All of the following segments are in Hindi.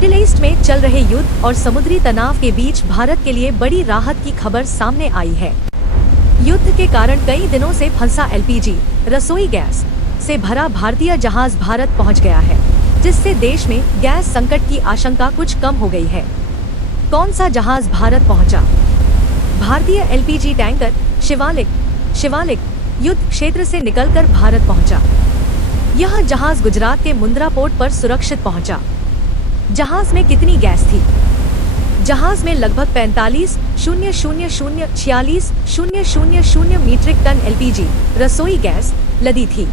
मिडिल ईस्ट में चल रहे युद्ध और समुद्री तनाव के बीच भारत के लिए बड़ी राहत की खबर सामने आई है। युद्ध के कारण कई दिनों से फंसा एलपीजी रसोई गैस से भरा भारतीय जहाज भारत पहुंच गया है, जिससे देश में गैस संकट की आशंका कुछ कम हो गई है। कौन सा जहाज भारत पहुंचा? भारतीय एलपीजी टैंकर शिवालिक युद्ध क्षेत्र से निकलकर भारत पहुंचा। यह जहाज गुजरात के मुंद्रा पोर्ट पर सुरक्षित पहुंचा। जहाज में कितनी गैस थी? जहाज में लगभग 45,000 मीट्रिक टन एलपीजी रसोई गैस लदी थी।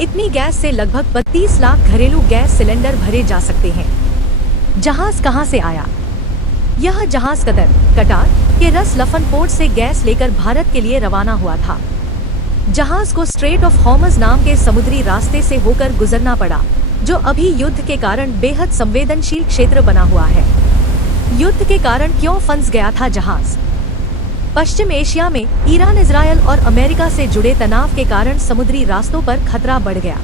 इतनी गैस से लगभग 32 लाख घरेलू गैस सिलेंडर भरे जा सकते हैं। जहाज कहां से आया? यह जहाज कटार के रस लफन पोर्ट से गैस लेकर भारत के लिए रवाना हुआ था। जहाज को स्ट्रेट ऑफ हॉर्मज नाम के समुद्री रास्ते से होकर गुजरना पड़ा, जो अभी युद्ध के कारण बेहद संवेदनशील क्षेत्र बना हुआ है। युद्ध के कारण क्यों फंस गया था जहाज? पश्चिम एशिया में ईरान, इजरायल और अमेरिका से जुड़े तनाव के कारण समुद्री रास्तों पर खतरा बढ़ गया।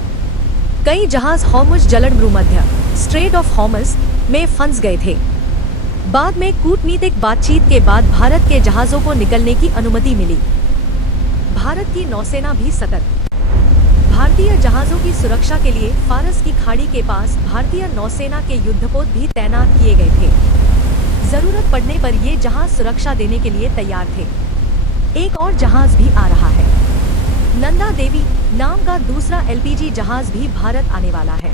कई जहाज हॉर्मुज जलसंधि स्ट्रेट ऑफ हॉर्मज में फंस गए थे। बाद में कूटनीतिक बातचीत के बाद भारत के जहाजों को निकलने की अनुमति मिली। भारत की नौसेना भी सतर्क। भारतीय जहाजों की सुरक्षा के लिए फारस की खाड़ी के पास भारतीय नौसेना के युद्धपोत भी तैनात किए गए थे। जरूरत पड़ने पर ये जहाज सुरक्षा देने के लिए तैयार थे। एक और जहाज भी आ रहा है। नंदा देवी नाम का दूसरा एलपीजी जहाज भी भारत आने वाला है।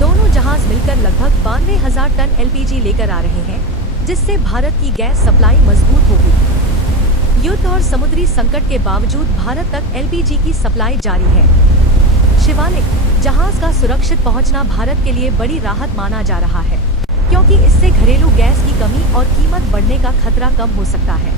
दोनों जहाज मिलकर लगभग 92,000 टन एलपीजी लेकर आ रहे हैं, जिससे भारत की गैस सप्लाई मजबूत होगी। युद्ध और समुद्री संकट के बावजूद भारत तक एलपीजी की सप्लाई जारी है। शिवालिक जहाज का सुरक्षित पहुंचना भारत के लिए बड़ी राहत माना जा रहा है, क्योंकि इससे घरेलू गैस की कमी और कीमत बढ़ने का खतरा कम हो सकता है।